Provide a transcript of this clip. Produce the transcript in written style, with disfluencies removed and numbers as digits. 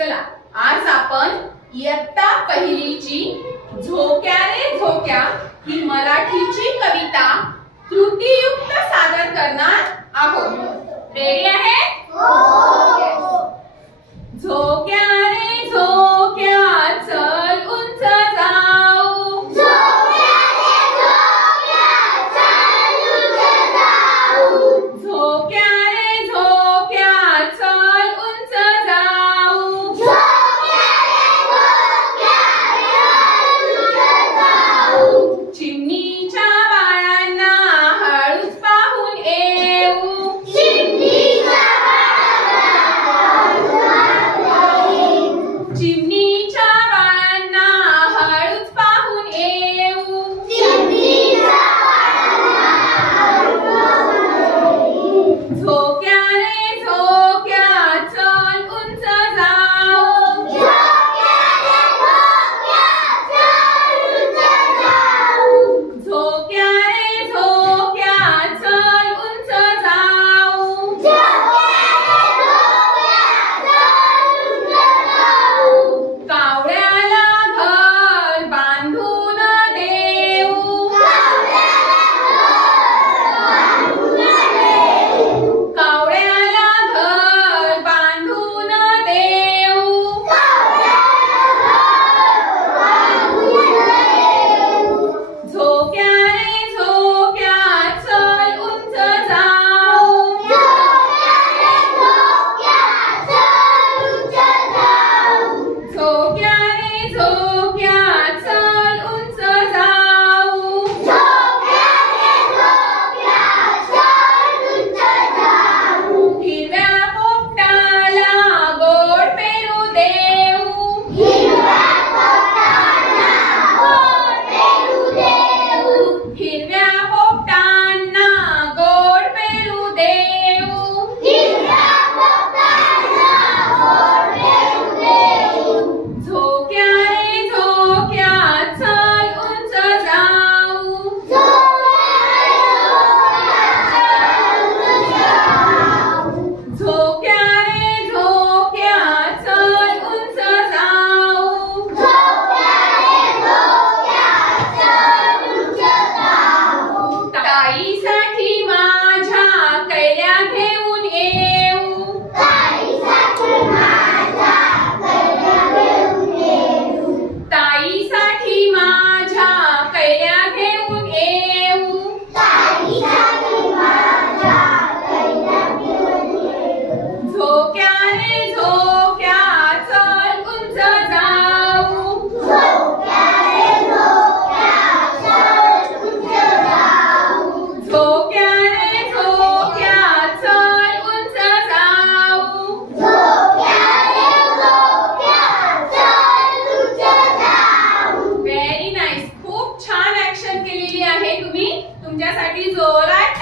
चला आज आपण इयत्ता पहिलीची झोक्या रे झोक्या ही मराठीची कविता कृतीयुक्त सादर करणार आहोत। रेडी आहे? हो। झोक्या रे झोक्या चल उंच जाऊ, झोक्या रे झोक्या चल उंच जाऊ, झोक्या रे झोक्या चल उंच जाऊ, झोक्या रे झोक्या चल उंच जाऊ, चिमणीच्या बाळांना हळूच पाहून येऊ, चिमणीच्या चिमणीच्या बाळांना हळूच पाहून येऊ, झोक्या रे झोक्या चल उंच जाऊ, झोक्या रे झोक्या चल उंच जाऊ, झोक्या रे झोक्या चल उंच जाऊ, झोक्या रे झोक्या चल उंच जाऊ, कावळ्याला घर बांधून देऊ, कावळ्याला घर बांधून देऊ, झोक्या रे झोक्या चल उंच जाऊ, झोक्या रे झोक्या चल उंच जाऊ, हिरव्या पोपटाला गोड पेरू देऊ, हिरव्या पोपटांना गोड पेरू देऊ, झोक्या रे झोक्या चल उंच जाऊ, झोक्या रे झोक्या चल उंच जाऊ, ताईसाठी माझ्या कैऱ्या घेऊन येऊ, ताईसाठी माझ्या कैऱ्या घेऊन येऊ, झोक्या रे झोक्या चल उंच जाऊ, झोक्या रे झोक्या चल उंच जाऊ, व्हेरी नाईस। खूप छान ऍक्शन केलेली आहे तुम्ही। तुमच्यासाठी जोरात